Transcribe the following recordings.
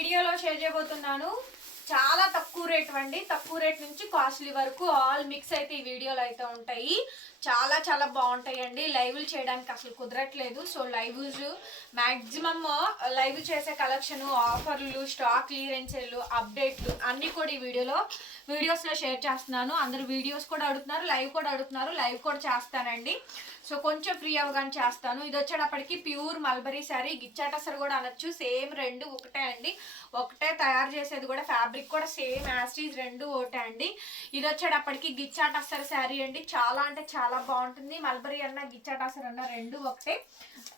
వీడియోలో షేర్ చేయబోతున్నాను. చాలా తక్కువ రేట్ అండి. తక్కువ రేట్ నుంచి కాస్ట్లీ వరకు ఆల్ మిక్స్ అయితే ఈ వీడియోలు అయితే ఉంటాయి. చాలా చాలా బాగుంటాయండి. లైవ్లు చేయడానికి అసలు కుదరట్లేదు. సో లైవ్స్ మ్యాక్సిమమ్ లైవ్ చేసే కలెక్షన్ ఆఫర్లు స్టాక్ క్లియరెన్స్లు అప్డేట్లు అన్నీ కూడా ఈ వీడియోలో వీడియోస్లో షేర్ చేస్తున్నాను. అందరు వీడియోస్ కూడా అడుగుతున్నారు లైవ్ కూడా అడుగుతున్నారు. లైవ్ కూడా చేస్తానండి. సో కొంచెం ఫ్రీ అవగానే చేస్తాను. ఇది వచ్చేటప్పటికి ప్యూర్ మల్బరీ శారీ. గిచ్చాటసర్ కూడా అనొచ్చు. సేమ్ రెండు ఒకటే అండి. ఒకటే తయారు చేసేది కూడా ఫ్యాబ్రిక్ కూడా సేమ్ యాస్టీజ్ రెండు ఒకటే అండి. ఇది వచ్చేటప్పటికి గిచ్చాటసర్ శారీ అండి. చాలా అంటే చాలా బాగుంటుంది. మల్బరీ అన్న గిచ్చాటసర్ అన్న రెండు ఒకటే.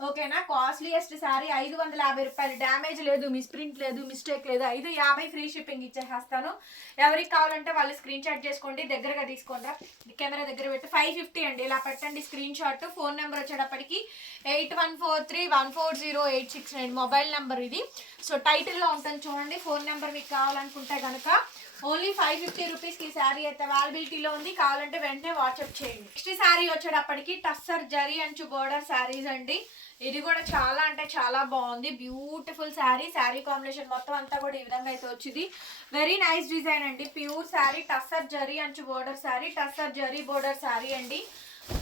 ఓకేనా? కాస్ట్లీయెస్ట్ శారీ. ఐదు వందల యాభై రూపాయలు. డ్యామేజ్ లేదు మిస్ప్రింట్ లేదు మిస్టేక్ లేదు. ఐదు యాభై ఫ్రీ షిప్పింగ్ ఇచ్చేసేస్తాను. ఎవరికి కావాలంటే వాళ్ళు స్క్రీన్ షాట్ చేసుకోండి. దగ్గరగా తీసుకోండి కెమెరా దగ్గర పెట్టి ఫైవ్ ఫిఫ్టీ అండి. ఇలా పెట్టండి. స్క్రీన్ షాట్ ఫోన్ నెంబర్ వచ్చేటప్పటికి eight one four three one four zero eight six nine mobile number ఇది. సో టైటిల్లో ఉంటుంది చూడండి ఫోన్ నెంబర్ మీకు కావాలనుకుంటే కనుక ఓన్లీ ఫైవ్ ఫిఫ్టీ రూపీస్కి ఈ శారీ అయితే అవైలబిలిటీలో ఉంది. కావాలంటే వెంటనే వాట్సాప్ చేయండి. నెక్స్ట్ శారీ వచ్చేటప్పటికి టస్సర్ జరీ అంచు బోర్డర్ శారీస్ అండి. ఇది కూడా చాలా అంటే చాలా బాగుంది. బ్యూటిఫుల్ శారీ. శారీ కాంబినేషన్ మొత్తం అంతా కూడా ఈ విధంగా అయితే వచ్చింది. వెరీ నైస్ డిజైన్ అండి. ప్యూర్ శారీ టస్సర్ జరీ అంచు బోర్డర్ శారీ టస్సర్ జరీ బోర్డర్ శారీ అండి.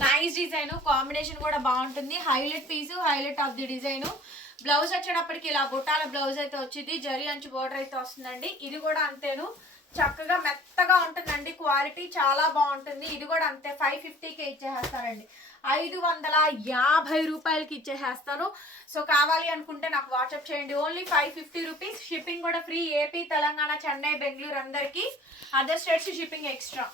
నైస్ డిజైన్ కాంబినేషన్ కూడా బాగుంటుంది. Highlight piece highlight of the design blouse వచ్చేటప్పటికి ఇలా బుట్టాల బ్లౌజ్ అయితే వచ్చింది. జరీ అంచు బోర్డర్ అయితే వస్తుందండి. ఇది కూడా అంతేను. చక్కగా మెత్తగా ఉంటుందండి. క్వాలిటీ చాలా బాగుంటుంది. ఇది కూడా అంతే. ఫైవ్ ఫిఫ్టీకే ఇచ్చేసేస్తారండి. ఐదు వందల యాభై రూపాయలకి ఇచ్చేసేస్తాను. సో కావాలి అనుకుంటే నాకు వాట్సాప్ చేయండి. Only five fifty rupees shipping కూడా ఫ్రీ ఏపీ తెలంగాణ చెన్నై బెంగళూరు అందరికీ. Other states shipping extra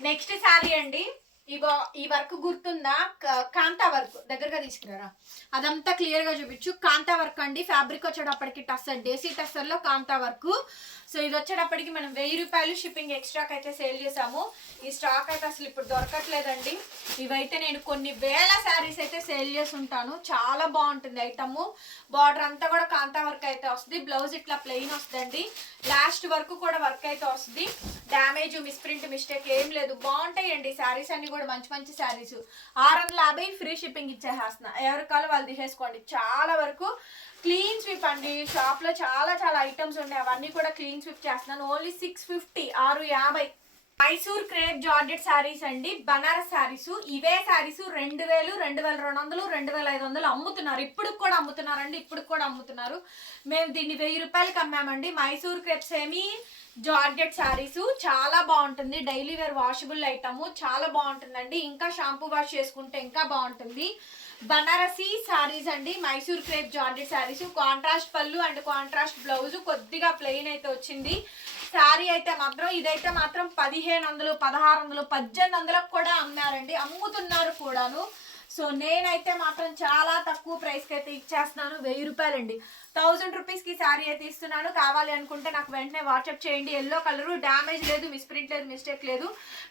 next sari అండి. ఇగో ఈ వర్క్ గుర్తుందా? కాంతా వర్క్. దగ్గరగా తీసుకురారా? అదంతా క్లియర్గా చూపించు. కాంతా వర్క్ అండి. ఫ్యాబ్రిక్ వచ్చేటప్పటికి టస్సర్ డేసీ టస్సర్లో కాంతా వర్క్. సో ఇది వచ్చేటప్పటికి మనం వెయ్యి రూపాయలు షిప్పింగ్ ఎక్స్ట్రాకి అయితే సేల్ చేసాము ఈ స్టాక్ అయితే అసలు ఇప్పుడు దొరకట్లేదండి. ఇవైతే నేను కొన్ని వేల శారీస్ అయితే సేల్ చేసి ఉంటాను చాలా బాగుంటుంది ఐటమ్. బార్డర్ అంతా కూడా కాంతా వర్క్ అయితే వస్తుంది. బ్లౌజ్ ఇట్లా ప్లెయిన్ వస్తుందండి. లాస్ట్ వరకు కూడా వర్క్ అయితే వస్తుంది. డ్యామేజ్ మిస్ప్రింట్ మిస్టేక్ ఏం లేదు. బాగుంటాయండి శారీస్ అన్ని కూడా మంచి మంచి శారీస్. ఆరు వందల యాభై ఫ్రీ షిప్పింగ్ ఇచ్చేసేస్తున్నా. ఎవరికాలు వాళ్ళు తీసేసుకోండి. చాలా వరకు క్లీన్ స్విప్ అండి. షాప్లో చాలా చాలా ఐటమ్స్ ఉన్నాయి అవన్నీ కూడా క్లీన్ స్విప్ చేస్తున్నాను. ఓన్లీ సిక్స్ ఫిఫ్టీ ఆరు యాభై. మైసూర్ క్రేప్ జార్జెట్ శారీస్ అండి. బనారస్ శారీస్ ఇవే శారీస్ రెండు వేలు రెండు వేల రెండు వందలు రెండు వేల ఐదు వందలు అమ్ముతున్నారు. ఇప్పుడు కూడా అమ్ముతున్నారండి. ఇప్పుడు కూడా అమ్ముతున్నారు. మేము దీన్ని వెయ్యి రూపాయలకి అమ్మామండి. Mysore crepe semi georgette saris. చాలా బాగుంటుంది. Daily wear washable item. చాలా బాగుంటుందండి. ఇంకా షాంపూ వాష్ చేసుకుంటే ఇంకా బాగుంటుంది. బనారసి శారీస్ అండి Mysore crepe georgette saris. Contrast పళ్ళు అండ్ కాంట్రాస్ట్ బ్లౌజ్ కొద్దిగా ప్లెయిన్ అయితే వచ్చింది. శారీ అయితే మాత్రం ఇదైతే మాత్రం పదిహేను వందలు పదహారు వందలు పద్దెనిమిది వందలకు కూడా అమ్మారండి. అమ్ముతున్నారు కూడాను. సో నేనైతే మాత్రం చాలా తక్కువ ప్రైస్కి అయితే ఇచ్చేస్తున్నాను వెయ్యి రూపాయలండి. థౌజండ్ రూపీస్కి శారీ అయితే ఇస్తున్నాను. కావాలి అనుకుంటే నాకు వెంటనే వాట్సాప్ చేయండి. ఎల్లో కలరు డ్యామేజ్ లేదు మిస్ప్రింట్ లేదు మిస్టేక్ లేదు.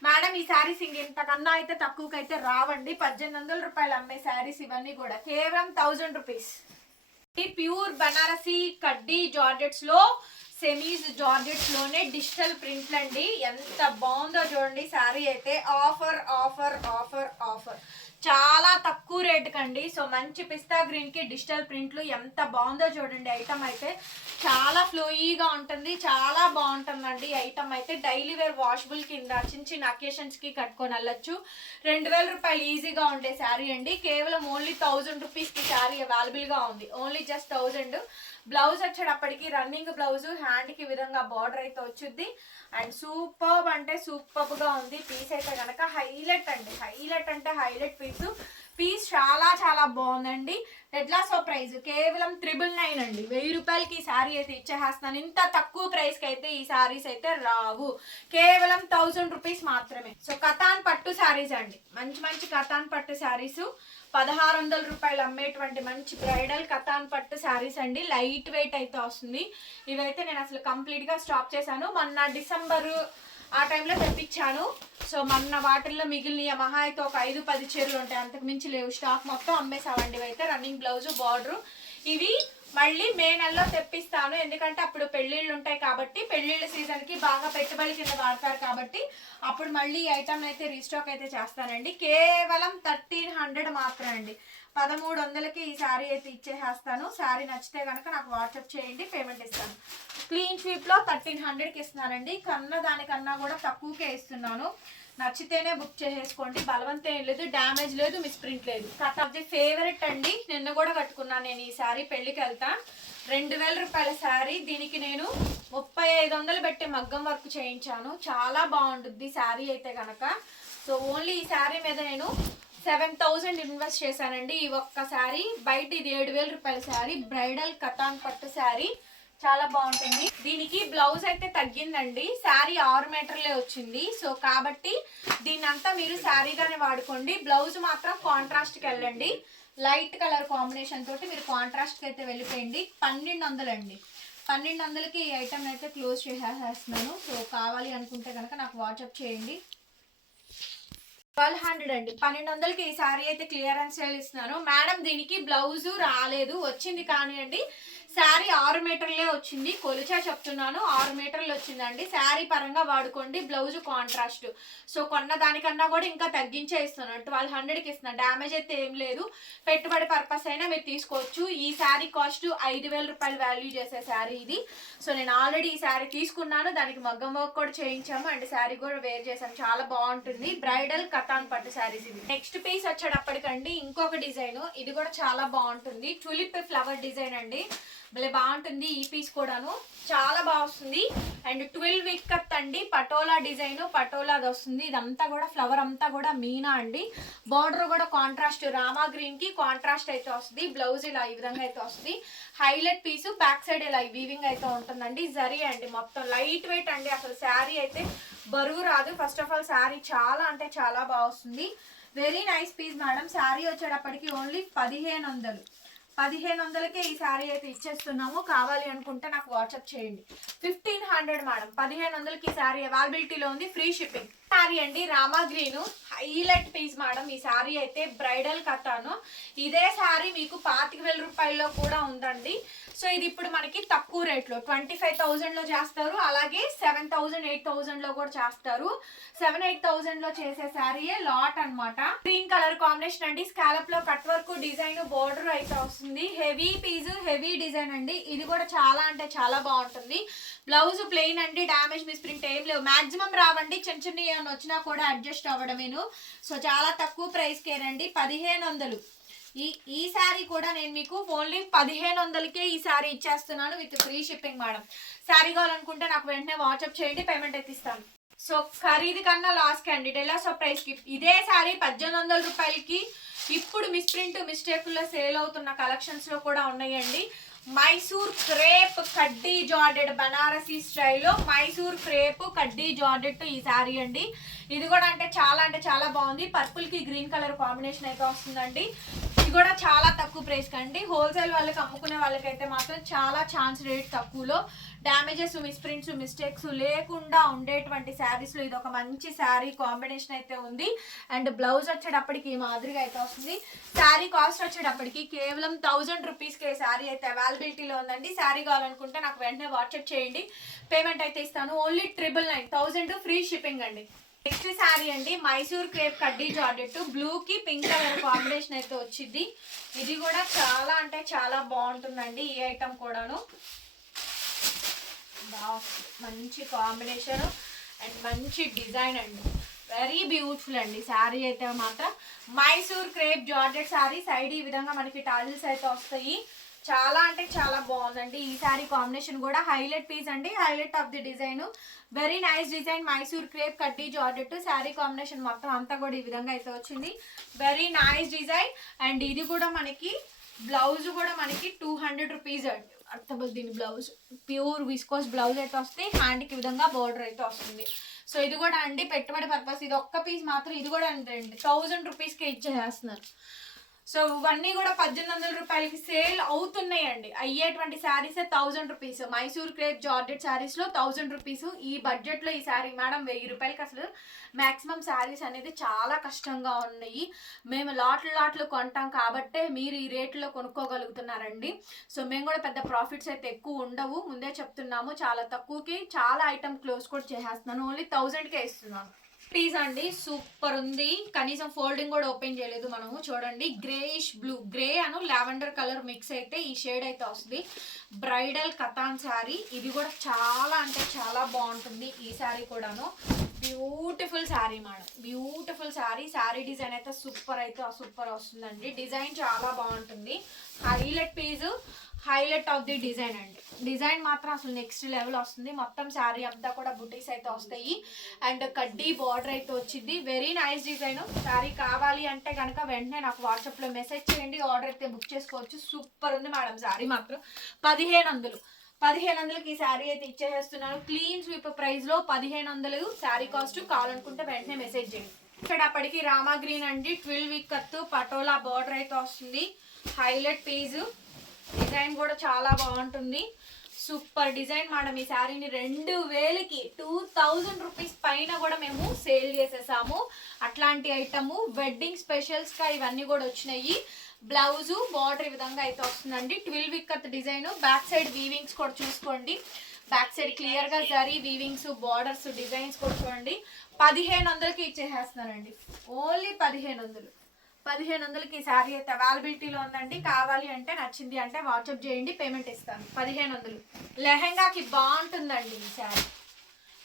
మేడం ఈ శారీస్ ఇంక ఇంతకన్నా అయితే తక్కువకి అయితే రావండి. పద్దెనిమిది వందల రూపాయలు అమ్మే శారీస్ ఇవన్నీ కూడా. కేవలం థౌజండ్ రూపీస్. ఈ ప్యూర్ బనారసి కడ్డీ జార్జెట్స్లో సెమీస్ జార్జెట్స్లోనే డిజిటల్ ప్రింట్లు అండి ఎంత బాగుందో చూడండి. శారీ అయితే ఆఫర్ ఆఫర్ ఆఫర్ ఆఫర్. చాలా తక్కువ రేటుకి అండి సో మంచి పిస్తా గ్రీన్కి డిజిటల్ ప్రింట్లు ఎంత బాగుందో చూడండి. ఐటమ్ అయితే చాలా ఫ్లోయీగా ఉంటుంది. చాలా బాగుంటుందండి. ఐటమ్ అయితే డైలీ వేర్ వాషబుల్ కింద చిన్న చిన్న అకేషన్స్కి కట్టుకొని వెళ్ళొచ్చు. రెండు వేల రూపాయలు ఈజీగా ఉండే శారీ అండి. కేవలం ఓన్లీ థౌజండ్ రూపీస్కి శారీ అవైలబుల్గా ఉంది. ఓన్లీ జస్ట్ థౌజండ్ బ్లౌజ్ వచ్చేటప్పటికి రన్నింగ్ బ్లౌజ్ హ్యాండ్కి విధంగా బార్డర్ అయితే వచ్చుద్ది. అండ్ సూపర్ అంటే సూపర్గా ఉంది. పీస్ అయితే కనుక హైలైట్ అండి. హైలైట్ అంటే హైలైట్ పీస్ పీస్ చాలా చాలా బాగుందండి. ఎట్లాసో ప్రైస్ కేవలం త్రిబుల్ నైన్ అండి. వెయ్యి రూపాయలకి ఈ శారీ అయితే ఇచ్చేస్తాను ఇంత తక్కువ ప్రైస్కి అయితే ఈ శారీస్ అయితే రావు. కేవలం థౌజండ్ రూపీస్ మాత్రమే. సో కథాన్ పట్టు శారీస్ అండి. మంచి మంచి కథాన్ పట్టు శారీస్ పదహారు వందల రూపాయలు అమ్మేటువంటి మంచి బ్రైడల్ కథాన్ పట్టు శారీస్ అండి. లైట్ వెయిట్ అయితే వస్తుంది. ఇవైతే నేను అసలు కంప్లీట్గా స్టాప్ చేశాను. మొన్న డిసెంబరు ఆ టైంలో తెప్పించాను. సో మొన్న వాటిల్లో మిగిలిన మహా అయితే ఒక ఐదు పది చీరలు ఉంటాయి. అంతకు మించి లేవు. స్టాక్ మొత్తం అమ్మేసామండి ఇవైతే. రన్నింగ్ బ్లౌజ్ బార్డర్ ఇవి మళ్ళీ మే నెలలో తెప్పిస్తాను. ఎందుకంటే అప్పుడు పెళ్ళిళ్ళు ఉంటాయి కాబట్టి పెళ్ళిళ్ళ సీజన్కి బాగా పెట్టుబడి కింద వాడతారు కాబట్టి అప్పుడు మళ్ళీ ఈ ఐటమ్ అయితే రీస్టాక్ అయితే చేస్తానండి. కేవలం థర్టీన్ హండ్రెడ్ మాత్రమే అండి. పదమూడు వందలకి ఈ శారీ అయితే ఇచ్చేసేస్తాను. శారీ నచ్చితే కనుక నాకు వాట్సాప్ చేయండి పేమెంట్ ఇస్తాను. క్లీన్ స్వీప్లో థర్టీన్ హండ్రెడ్కి ఇస్తున్నానండి కన్నా దానికన్నా కూడా తక్కువకే ఇస్తున్నాను. నచ్చితేనే బుక్ చేసేసుకోండి. బలవంతం ఏం లేదు డ్యామేజ్ లేదు మిస్ప్రింట్ లేదు. కట్ ఆఫ్ ది ఫేవరెట్ అండి. నిన్న కూడా కట్టుకున్నాను నేను ఈ శారీ పెళ్ళికి వెళ్తా. రెండు వేల రూపాయల శారీ. దీనికి నేను ముప్పై ఐదు వందలు పెట్టే మగ్గం వర్క్ చేయించాను. చాలా బాగుంటుంది శారీ అయితే కనుక సో ఓన్లీ ఈ శారీ మీద నేను సెవెన్ థౌజండ్ ఇన్వెస్ట్ చేశానండి. ఈ ఒక్క శారీ బయట ఇది ఏడు వేల రూపాయల శారీ బ్రైడల్ కథాన్ పట్టు శారీ. చాలా బాగుంటుంది. దీనికి బ్లౌజ్ అయితే తగ్గిందండి. శారీ ఆరు మీటర్లే వచ్చింది. సో కాబట్టి దీన్ని అంతా మీరు శారీగానే వాడుకోండి. బ్లౌజ్ మాత్రం కాంట్రాస్ట్కి వెళ్ళండి. లైట్ కలర్ కాంబినేషన్ తోటి మీరు కాంట్రాస్ట్కి అయితే వెళ్ళిపోయింది. పన్నెండు వందలండి పన్నెండు వందలకి ఈ ఐటమ్ అయితే క్లోజ్ చేసేస్తున్నాను. సో కావాలి అనుకుంటే కనుక నాకు వాట్సాప్ చేయండి. ట్వెల్వ్ హండ్రెడ్ అండి. పన్నెండు వందలకి ఈ సారీ అయితే క్లియరెన్స్ సేల్ ఇస్తున్నాను మేడం దీనికి బ్లౌజు రాలేదు. వచ్చింది కానీ అండి శారీ ఆరు మీటర్లే వచ్చింది. కొలిచా చెప్తున్నాను. ఆరు మీటర్లు వచ్చిందండి. శారీ పరంగా వాడుకోండి. బ్లౌజ్ కాంట్రాస్ట్ సో కొన్న దానికన్నా కూడా ఇంకా తగ్గించే ఇస్తున్నాను. ట్వెల్వ్ హండ్రెడ్కి ఇస్తున్నాను డ్యామేజ్ అయితే ఏం లేదు. పెట్టుబడి పర్పస్ అయినా మీరు తీసుకోవచ్చు. ఈ శారీ కాస్ట్ ఐదు వేల రూపాయలు వాల్యూ చేసే శారీ ఇది. సో నేను ఆల్రెడీ ఈ శారీ తీసుకున్నాను. దానికి మగ్గం వర్క్ కూడా చేయించాము. అండ్ శారీ కూడా వేర్ చేశాను. చాలా బాగుంటుంది. బ్రైడల్ కథాన్ పట్టు శారీస్ ఇది నెక్స్ట్ పీస్ వచ్చేటప్పటికండి. ఇంకొక డిజైన్ ఇది కూడా చాలా బాగుంటుంది. టులిప్ ఫ్లవర్ డిజైన్ అండి. భలే బాగుంటుంది ఈ పీస్ కూడాను. చాలా బాగా వస్తుంది. అండ్ ట్వెల్వ్ వీక్ అండి. పటోలా డిజైన్ పటోలాది వస్తుంది. ఇదంతా కూడా ఫ్లవర్ అంతా కూడా మీనా అండి. బార్డర్ కూడా కాంట్రాస్ట్ రామా గ్రీన్కి కాంట్రాస్ట్ అయితే వస్తుంది. బ్లౌజ్ ఇలా ఈ విధంగా అయితే వస్తుంది. హైలైట్ పీస్ బ్యాక్ సైడ్ ఇలా వీవింగ్ అయితే ఉంటుందండి. జరీ అండి మొత్తం. లైట్ వెయిట్ అండి. అసలు శారీ అయితే బరువు రాదు. ఫస్ట్ ఆఫ్ ఆల్ శారీ చాలా అంటే చాలా బాగా వస్తుంది. Very nice piece madam. Sari వచ్చేటప్పటికి ఓన్లీ పదిహేను వందలు. పదిహేను వందలకే ఈ శారీ అయితే ఇచ్చేస్తున్నాము. కావాలి అనుకుంటే నాకు వాట్సాప్ చేయండి. Fifteen hundred madam. పదిహేను వందలకి ఈ శారీ అవైలబిలిటీలో ఉంది. Free shipping. శారీ అండి Rama green. Highlight piece madam ఈ శారీ అయితే బ్రైడల్ కట్టాను. ఇదే శారీ మీకు పాతిక వేల రూపాయల్లో కూడా ఉందండి. సో ఇది ఇప్పుడు మనకి తక్కువ రేట్లో ట్వంటీ ఫైవ్ థౌజండ్లో చేస్తారు. అలాగే సెవెన్ థౌజండ్ ఎయిట్ థౌజండ్లో కూడా చేస్తారు. సెవెన్ ఎయిట్ థౌజండ్లో చేసే శారీయే లాట్ అన్నమాట. గ్రీన్ కలర్ కాంబినేషన్ అండి. స్కాలప్లో కట్ వర్క్ డిజైన్ బోర్డర్ అయితే వస్తుంది. హెవీ పీస్ హెవీ డిజైన్ అండి. ఇది కూడా చాలా అంటే చాలా బాగుంటుంది. బ్లౌజ్ ప్లెయిన్ అండి డామేజ్ మిస్ ప్రింట్ ఏం లేవు. మాక్సిమం రావండి. చిన్న చిన్న ఏమైనా వచ్చినా కూడా అడ్జస్ట్ అవ్వడమేను. సో చాలా తక్కువ ప్రైస్కే రండి. పదిహేను వందలు ఈ ఈ శారీ కూడా నేను మీకు ఓన్లీ పదిహేను వందలకే ఈ శారీ ఇచ్చేస్తున్నాను with free shipping madam. Sari కావాలనుకుంటే నాకు వెంటనే వాట్సాప్ చేయండి పేమెంట్ అయితే ఇస్తాను. సో ఖరీదు కన్నా లాస్ అండి. డెలాస్ సో ప్రైస్ ఇదే శారీ పద్దెనిమిది వందల రూపాయలకి ఇప్పుడు మిస్ప్రింట్ మిస్టేకుల్లో సేల్ అవుతున్న కలెక్షన్స్లో కూడా ఉన్నాయండి. మైసూర్ క్రేప్ కడ్డీ జార్డెడ్ బనారసీ స్టైల్లో మైసూర్ క్రేప్ కడ్డీ జార్డెడ్ ఈ శారీ అండి. ఇది కూడా అంటే చాలా అంటే చాలా బాగుంది. పర్పుల్కి గ్రీన్ కలర్ కాంబినేషన్ అయితే వస్తుందండి. ఇది కూడా చాలా తక్కువ ప్రైస్ కండి. హోల్సేల్ వాళ్ళకి అమ్ముకునే వాళ్ళకైతే మాత్రం చాలా ఛాన్స్ రేట్ తక్కువలో డ్యామేజెస్ మిస్ప్రింట్స్ మిస్టేక్స్ లేకుండా ఉండేటువంటి శారీస్లో ఇది ఒక మంచి శారీ కాంబినేషన్ అయితే ఉంది. అండ్ బ్లౌజ్ వచ్చేటప్పటికి ఈ మాదిరిగా అయితే వస్తుంది. శారీ కాస్ట్ వచ్చేటప్పటికి కేవలం థౌజండ్ రూపీస్కి శారీ అయితే అవైలబిలిటీలో ఉందండి. శారీ కావాలనుకుంటే నాకు వెంటనే వాట్సాప్ చేయండి. పేమెంట్ అయితే ఇస్తాను. Only triple nine thousand free shipping అండి. నెక్స్ట్ శారీ అండి మైసూర్ క్రేప్ కడ్డీ జార్డెట్ బ్లూ కి పింక్ కలర్ కాంబినేషన్ అయితే వచ్చింది. ఇది కూడా చాలా అంటే చాలా బాగుంటుందండి ఈ ఐటమ్ కూడాను. బాగా మంచి కాంబినేషన్ అండ్ మంచి డిజైన్ అండి. వెరీ బ్యూటిఫుల్ అండి. శారీ అయితే మాత్రం Mysore crepe georgette sari side ఈ విధంగా మనకి టాజిల్స్ అయితే వస్తాయి. చాలా అంటే చాలా బాగుందండి. ఈ శారీ కాంబినేషన్ కూడా హైలైట్ పీస్ అండి. Highlight of the design very nice design Mysore crepe కడ్డీ జార్జెట్ శారీ కాంబినేషన్ మొత్తం అంతా కూడా ఈ విధంగా అయితే వచ్చింది. వెరీ నైస్ డిజైన్ అండ్ ఇది కూడా మనకి బ్లౌజ్ కూడా మనకి టూ హండ్రెడ్ రూపీస్ అండి. అర్థమవుతుంది దీని బ్లౌజ్. ప్యూర్ విస్కోస్ బ్లౌజ్ అయితే వస్తే హ్యాండ్కి విధంగా బోర్డర్ అయితే వస్తుంది. సో ఇది కూడా అండి పెట్టుబడి పర్పస్. ఇది ఒక్క పీస్ మాత్రం ఇది కూడా అండి. థౌజండ్ రూపీస్కి ఇచ్చేస్తున్నారు. సో ఇవన్నీ కూడా పద్దెనిమిది వందల రూపాయలకి సేల్ అవుతున్నాయండి. అయ్యేటువంటి saris thousand rupees. Mysore crepe georgette శారీస్లో థౌజండ్ రూపీస్. ఈ బడ్జెట్లో ఈ శారీ మేడం వెయ్యి రూపాయలకి అసలు మాక్సిమం శారీస్ అనేది చాలా కష్టంగా ఉన్నాయి. మేము లాట్లు లాట్లు కొంటాం కాబట్టే మీరు ఈ రేట్లో కొనుక్కోగలుగుతున్నారండి. సో మేము కూడా పెద్ద ప్రాఫిట్స్ అయితే ఎక్కువ ఉండవు. ముందే చెప్తున్నాము చాలా తక్కువకి చాలా ఐటమ్ క్లోజ్ కూడా చేసేస్తున్నాను. ఓన్లీ థౌజండ్కే ఇస్తున్నాను. పీస్ అండి సూపర్ ఉంది. కనీసం ఫోల్డింగ్ కూడా ఓపెన్ చేయలేదు మనము. చూడండి గ్రేయిష్ బ్లూ గ్రే అను లావెండర్ కలర్ మిక్స్ అయితే ఈ షేడ్ అయితే వస్తుంది. బ్రైడల్ కథాన్ శారీ. ఇది కూడా చాలా అంటే చాలా బాగుంటుంది ఈ శారీ కూడాను. Beautiful sari madam. Beautiful sari. Sari design అయితే సూపర్ అయితే సూపర్ వస్తుందండి. డిజైన్ చాలా బాగుంటుంది. Highlight piece highlight of the design అండి. డిజైన్ మాత్రం అసలు నెక్స్ట్ లెవెల్ వస్తుంది. మొత్తం శారీ అంతా కూడా బుటీస్ అయితే వస్తాయి. అండ్ కడ్డీ బార్డర్ అయితే వచ్చింది. వెరీ నైస్ డిజైన్ శారీ కావాలి అంటే కనుక వెంటనే నాకు వాట్సాప్లో మెసేజ్ చేయండి. ఆర్డర్ అయితే బుక్ చేసుకోవచ్చు. సూపర్ ఉంది మేడం శారీ మాత్రం. పదిహేను వందలు. పదిహేను వందలకి ఈ శారీ అయితే ఇచ్చేసేస్తున్నాను. క్లీన్ స్వీప్ ప్రైస్లో పదిహేను వందలు. శారీ కాస్ట్ కావాలనుకుంటే వెంటనే మెసేజ్ చేయండి. ఇక్కడ అప్పటికి రామా గ్రీన్ అండి. ట్విల్ వీక్ కత్తు పటోలా బార్డర్ అయితే వస్తుంది. హైలైట్ పీజు డిజైన్ కూడా చాలా బాగుంటుంది. సూపర్ డిజైన్ మేడం ఈ శారీని రెండు వేలకి టూ థౌజండ్ రూపీస్ పైన కూడా మేము సేల్ చేసేసాము. అట్లాంటి ఐటము వెడ్డింగ్ స్పెషల్స్గా ఇవన్నీ కూడా వచ్చినాయి. బ్లౌజు బార్డర్ ఈ విధంగా అయితే వస్తుందండి. Twill విక్కత్ design back side weavings కూడా చూసుకోండి. బ్యాక్ సైడ్ క్లియర్గా జరీ వీవింగ్స్ బార్డర్స్ డిజైన్స్ కూడా చూడండి. పదిహేను వందలకి ఇచ్చేసేస్తున్నారండి. ఓన్లీ పదిహేను వందలు. పదిహేను వందలకి ఈ శారీ అయితే అవైలబిలిటీలో ఉందండి. కావాలి అంటే నచ్చింది అంటే వాట్సాప్ చేయండి పేమెంట్ ఇస్తాను. పదిహేను వందలు లెహెంగాకి బాగుంటుందండి ఈ శారీ.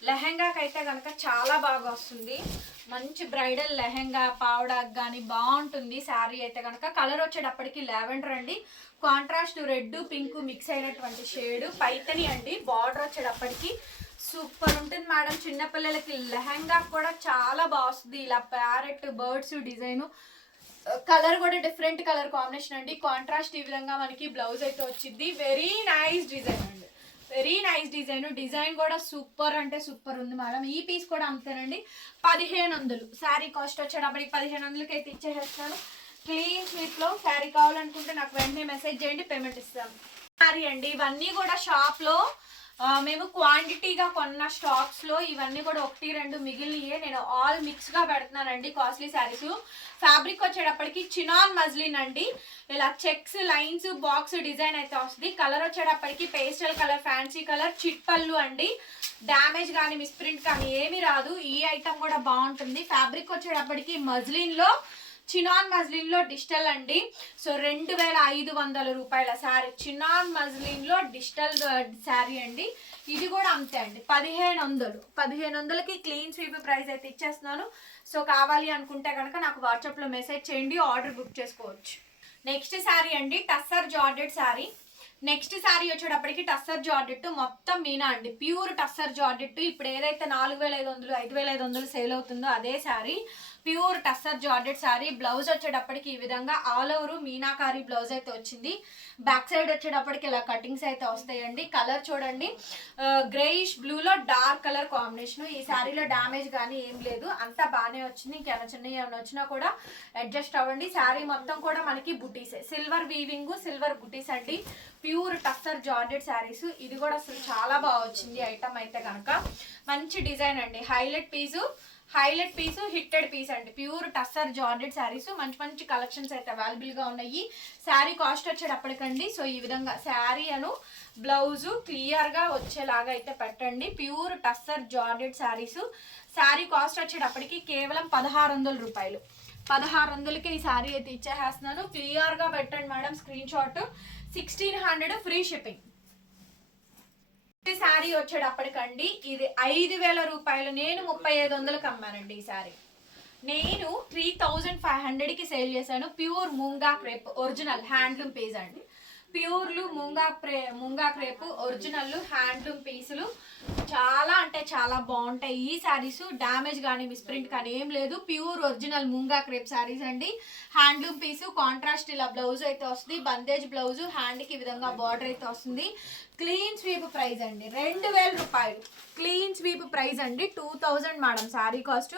లెహెంగాకి అయితే కనుక చాలా బాగా వస్తుంది. మంచి బ్రైడల్ లెహెంగా పావడాకి కానీ బాగుంటుంది శారీ అయితే కనుక కలర్ వచ్చేటప్పటికి లావెండర్ అండి. కాంట్రాస్ట్ రెడ్ పింక్ మిక్స్ అయినటువంటి షేడ్ పైతని అండి. బార్డర్ వచ్చేటప్పటికి సూపర్ ఉంటుంది మేడం. చిన్నపిల్లలకి లెహెంగా కూడా చాలా బాగుంది ఇలా ప్యారెట్ బర్డ్స్ డిజైను కలర్ కూడా డిఫరెంట్ కలర్ కాంబినేషన్ అండి. కాంట్రాస్ట్ ఈ విధంగా మనకి బ్లౌజ్ అయితే వచ్చింది. వెరీ నైస్ డిజైన్ అండి. వెరీ నైస్ డిజైన్ డిజైన్ కూడా సూపర్ అంటే సూపర్ ఉంది మేడం. ఈ పీస్ కూడా అంతేనండి. పదిహేను వందలు. శారీ కాస్ట్ వచ్చేటప్పటికి పదిహేను వందలకి అయితే ఇచ్చేసేస్తాను క్లీన్ స్వీట్లో శారీ కావాలనుకుంటే నాకు వెంటనే మెసేజ్ చేయండి పేమెంట్ ఇస్తాను. శారీ అండి ఇవన్నీ కూడా షాప్లో మేము క్వాంటిటీగా కొన్న స్టాక్స్లో ఇవన్నీ కూడా ఒకటి రెండు మిగిలినయే. నేను ఆల్ మిక్స్గా పెడుతున్నానండి కాస్ట్లీ శారీస్ ఫ్యాబ్రిక్ వచ్చేటప్పటికి చినాన్ మజ్లిన్ అండి. ఇలా చెక్స్ లైన్స్ బాక్స్ డిజైన్ అయితే వస్తుంది. కలర్ వచ్చేటప్పటికి పేస్టల్ కలర్ ఫ్యాన్సీ కలర్ చిట్ పళ్ళు అండి. డ్యామేజ్ కానీ మిస్ప్రింట్ కానీ ఏమీ రాదు. ఈ ఐటమ్ కూడా బాగుంటుంది. ఫ్యాబ్రిక్ వచ్చేటప్పటికి మజ్లిన్లో చినాన్ మజ్లిన్లో డిజిటల్ అండి. సో రెండు వేల ఐదు వందల రూపాయల శారీ. చినాన్ మజ్లిన్లో డిజిటల్ శారీ అండి. ఇది కూడా అంతే అండి. పదిహేను వందలు. పదిహేను వందలకి క్లీన్ స్వీప్ ప్రైస్ అయితే ఇచ్చేస్తున్నాను. సో కావాలి అనుకుంటే కనుక నాకు వాట్సాప్లో మెసేజ్ చేయండి. ఆర్డర్ బుక్ చేసుకోవచ్చు. నెక్స్ట్ శారీ అండి. టస్సర్ జార్డెడ్ శారీ. నెక్స్ట్ శారీ వచ్చేటప్పటికి టస్సర్ జార్డెట్ మొత్తం మీనా అండి. ప్యూర్ టస్సర్ జార్డెట్ ఇప్పుడు ఏదైతే నాలుగు వేల ఐదు వందలు ఐదు వేల ఐదు వందలు సేల్ అవుతుందో అదే sari. Pure tussar georgette sari. Blouse వచ్చేటప్పటికి ఈ విధంగా ఆల్ ఓవర్ మీనాకారి బ్లౌజ్ అయితే వచ్చింది. బ్యాక్ సైడ్ వచ్చేటప్పటికి ఇలా కటింగ్స్ అయితే వస్తాయండి. కలర్ చూడండి. గ్రేయిష్ బ్లూలో డార్క్ కలర్ కాంబినేషన్ ఈ శారీలో డ్యామేజ్ కానీ ఏం లేదు. అంతా బాగానే వచ్చింది. ఇంకేమైనా చిన్న ఏమైనా వచ్చినా కూడా అడ్జస్ట్ అవ్వండి. శారీ మొత్తం కూడా మనకి బుటీసే. సిల్వర్ వీవింగ్ సిల్వర్ బుటీస్ అండి. Pure tussar georgette saris. ఇది కూడా అసలు చాలా బాగా వచ్చింది. ఐటమ్ అయితే కనుక మంచి డిజైన్ అండి. Highlight piece. Highlight piece hitted piece అండి. ప్యూర్ టస్సర్ జార్డెడ్ శారీస్ మంచి మంచి కలెక్షన్స్ అయితే అవైలబుల్గా ఉన్నాయి. శారీ కాస్ట్ వచ్చేటప్పటికండి సో ఈ విధంగా శారీ అను బ్లౌజ్ క్లియర్గా వచ్చేలాగా అయితే పెట్టండి. Pure tussar georgette saris. Sari cost వచ్చేటప్పటికి కేవలం పదహారు వందల రూపాయలు. పదహారు వందలకి ఈ శారీ అయితే ఇచ్చేసేస్తున్నాను క్లియర్గా పెట్టండి madam screen shot sixteen hundred free shipping ఈ శారీ వచ్చేటప్పటికండి ఇది ఐదు వేల రూపాయలు నేను ముప్పై ఐదు వందలకు అమ్మానండి ఈ శారీ. నేను త్రీ థౌజండ్ ఫైవ్ హండ్రెడ్కి సేల్ చేశాను ప్యూర్ ముంగా క్రేప్ ఒరిజినల్ హ్యాండ్లూమ్ పీస్ అండి. ప్యూర్లు ముంగా ప్రే ముంగా క్రేపు ఒరిజినల్ హ్యాండ్లూమ్ పీసులు. చాలా అంటే చాలా బాగుంటాయి ఈ శారీస్. డ్యామేజ్ కానీ మిస్ప్రింట్ కానీ ఏం లేదు. Pure original munga crepe saris అండి. హ్యాండ్లూమ్ పీసు కాంట్రాస్ట్ ఇలా బ్లౌజ్ అయితే వస్తుంది. బందేజ్ బ్లౌజ్ హ్యాండ్కి విధంగా బార్డర్ అయితే వస్తుంది. క్లీన్ స్వీప్ ప్రైస్ అండి. రెండు వేల రూపాయలు. క్లీన్ స్వీప్ ప్రైస్ అండి. Two thousand madam sari cost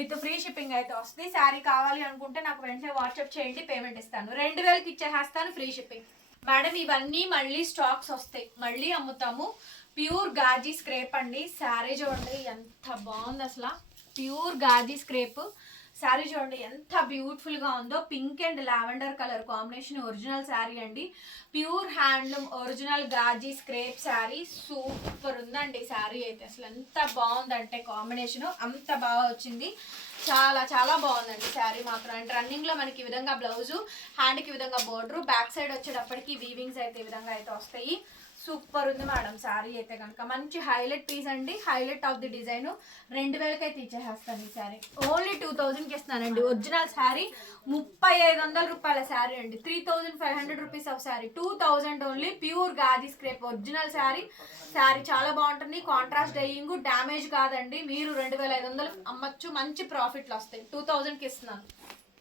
with free shipping అయితే వస్తుంది. శారీ కావాలి అనుకుంటే నాకు వెంటనే వాట్సాప్ చేయండి. పేమెంట్ ఇస్తాను. రెండు వేలకి ఇచ్చేసేస్తాను. ఫ్రీ షిప్పింగ్ మేడం ఇవన్నీ మళ్ళీ స్టాక్స్ వస్తాయి. మళ్ళీ అమ్ముతాము. ప్యూర్ గాజీ స్క్రేప్ అండి. శారీ చూడండి ఎంత బాగుంది అసలు. Pure Ghazi crepe. శారీ చూడండి ఎంత బ్యూటిఫుల్గా ఉందో. Pink and lavender colour combination original sari అండి. Pure handloom original Ghazi crepe sari. Super ఉందండి శారీ అయితే. అసలు ఎంత బాగుందంటే కాంబినేషన్. అంత బాగా వచ్చింది. చాలా చాలా బాగుందండి శారీ మాత్రం. అండ్ రన్నింగ్లో మనకి ఈ విధంగా బ్లౌజు హ్యాండ్కి విధంగా బోర్డర్ బ్యాక్ సైడ్ వచ్చేటప్పటికి వీవింగ్స్ అయితే ఈ విధంగా అయితే వస్తాయి. సూపర్ ఉంది మేడం శారీ అయితే కనుక. మంచి హైలైట్ పీస్ అండి హైలైట్ ఆఫ్ ది డిజైన్. రెండు వేలకి అయితే ఇచ్చేసేస్తాను ఈ శారీ ఓన్లీ టూ థౌజండ్కి ఇస్తున్నానండి. ఒరిజినల్ శారీ ముప్పై ఐదు వందల రూపాయల శారీ అండి. Three thousand five hundred rupees of sari two thousand only pure Gadhi crepe original sari sari చాలా బాగుంటుంది. కాంట్రాస్ట్ డైయింగ్ డ్యామేజ్ కాదండి. మీరు రెండు వేల ఐదు వందలు అమ్మచ్చు. మంచి ప్రాఫిట్లు వస్తాయి. టూ థౌజండ్కి ఇస్తున్నాను.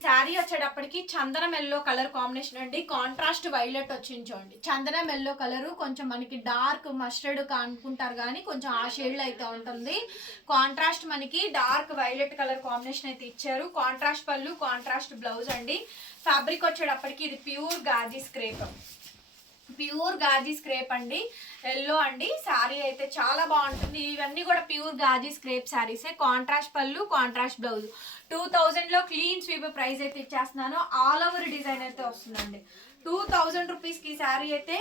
శారీ వచ్చేటప్పటికి చందనం ఎల్లో కలర్ కాంబినేషన్ అండి. కాంట్రాస్ట్ వైలెట్ వచ్చింది చూడండి. చందనం ఎల్లో కలర్ కొంచెం మనకి డార్క్ మస్టర్డ్ అనుకుంటారు కానీ కొంచెం ఆ షేడ్లో అయితే ఉంటుంది. కాంట్రాస్ట్ మనకి డార్క్ వైలెట్ కలర్ కాంబినేషన్ అయితే ఇచ్చారు. కాంట్రాస్ట్ పళ్ళు కాంట్రాస్ట్ బ్లౌజ్ అండి. ఫ్యాబ్రిక్ వచ్చేటప్పటికి ఇది pure gaji crepe pure gaji crepe అండి. ఎల్లో అండి. శారీ అయితే చాలా బాగుంటుంది. ఇవన్నీ కూడా ప్యూర్ గాజీ స్క్రేప్ శారీసే. కాంట్రాస్ట్ పళ్ళు కాంట్రాస్ట్ బ్లౌజ్. టూ థౌజండ్లో క్లీన్ స్వీప్ ప్రైస్ అయితే ఇచ్చేస్తున్నాను. ఆల్ ఓవర్ డిజైన్ అయితే వస్తుందండి. టూ థౌజండ్ రూపీస్కి శారీ అయితే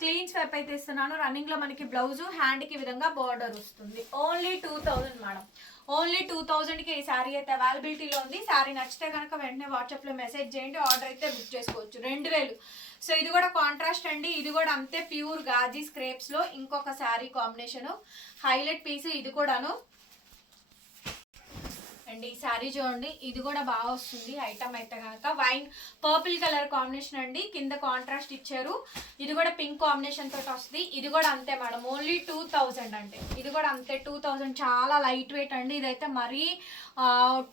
క్లీన్ స్వైప్ అయితే ఇస్తున్నాను. రన్నింగ్లో మనకి బ్లౌజు హ్యాండ్కి విధంగా బార్డర్ వస్తుంది. Only two thousand madam. Only two థౌజండ్కి ఈ శారీ అయితే అవైలబిలిటీలో ఉంది. శారీ నచ్చితే కనుక వెంటనే వాట్సాప్లో మెసేజ్ చేయండి ఆర్డర్ అయితే బుక్ చేసుకోవచ్చు. రెండు వేలు. సో ఇది కూడా కాంట్రాస్ట్ అండి. ఇది కూడా అంతే ప్యూర్ గాజీ స్క్రేప్స్లో ఇంకొక శారీ కాంబినేషను హైలైట్ పీస్ ఇది కూడాను. అండి ఈ శారీ చూడండి ఇది కూడా బాగా వస్తుంది ఐటమ్ అయితే కనుక. వైన్ పర్పుల్ కలర్ కాంబినేషన్ అండి కింద కాంట్రాస్ట్ ఇచ్చారు. ఇది కూడా పింక్ కాంబినేషన్ తోటి వస్తుంది. ఇది కూడా అంతే మేడం ఓన్లీ టూ థౌజండ్ అంటే ఇది కూడా అంతే టూ థౌజండ్ చాలా లైట్ వెయిట్ అండి. ఇదైతే మరీ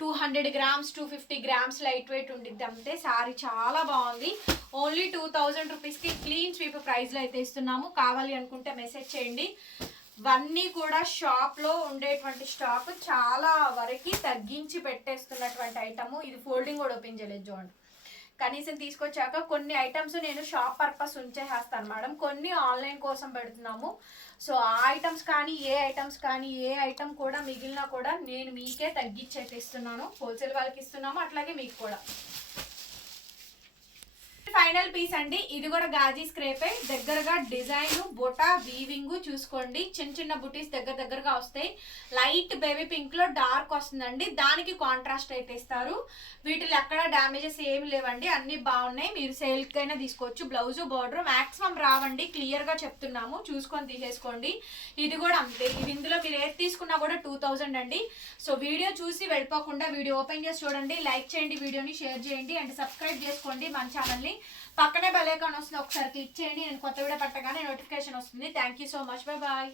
two hundred grams two fifty grams light weight ఉండిద్ది అంతే. శారీ చాలా బాగుంది. ఓన్లీ టూ థౌజండ్ రూపీస్కి క్లీన్ స్వీప్ ప్రైస్లో అయితే ఇస్తున్నాము. కావాలి అనుకుంటే మెసేజ్ చేయండి. ఇవన్నీ కూడా షాప్లో ఉండేటువంటి స్టాక్ చాలా వరకు తగ్గించి పెట్టేస్తున్నటువంటి ఐటమ్ ఇది ఫోల్డింగ్ కూడా ఓపెన్ చేయలేదు చూడండి. కనీసం తీసుకొచ్చాక కొన్ని ఐటమ్స్ నేను షాప్ పర్పస్ ఉంచేసేస్తాను మేడం కొన్ని ఆన్లైన్ కోసం పెడుతున్నాము. సో ఆ ఐటమ్స్ కానీ ఏ ఐటమ్స్ కానీ ఏ ఐటమ్ కూడా మిగిలినా కూడా నేను మీకే తగ్గించి ఇస్తున్నాను. హోల్సేల్ వాళ్ళకి ఇస్తున్నాము అట్లాగే మీకు కూడా. ఫైనల్ పీస్ అండి. ఇది కూడా గాజీ స్క్రేపే. దగ్గరగా డిజైన్ బొటా వీవింగ్ చూసుకోండి. చిన్న చిన్న బుటీస్ దగ్గర దగ్గరగా వస్తాయి. లైట్ బేబీ పింక్లో డార్క్ వస్తుందండి. దానికి కాంట్రాస్ట్ అయితే ఇస్తారు. వీటిలో ఎక్కడ డ్యామేజెస్ ఏమి లేవండి. అన్ని బాగున్నాయి. మీరు సేల్కి అయినా తీసుకోవచ్చు. బ్లౌజ్ బార్డర్ మాక్సిమం రావండి. క్లియర్గా చెప్తున్నాము. చూసుకొని తీసేసుకోండి. ఇది కూడా అంతే. ఇందులో మీరు ఏది తీసుకున్నా కూడా టూ థౌజండ్ అండి. సో వీడియో చూసి వెళ్ళిపోకుండా వీడియో ఓపెన్ చేసి చూడండి. లైక్ చేయండి వీడియోని షేర్ చేయండి. అండ్ సబ్స్క్రైబ్ చేసుకోండి మన ఛానల్ని. పక్కనే బెల్ ఐకాన్ వస్తుంది ఒకసారి క్లిక్ చేయండి. నేను కొత్త వీడియో పట్టగానే నోటిఫికేషన్ వస్తుంది. Thank you so much bye bye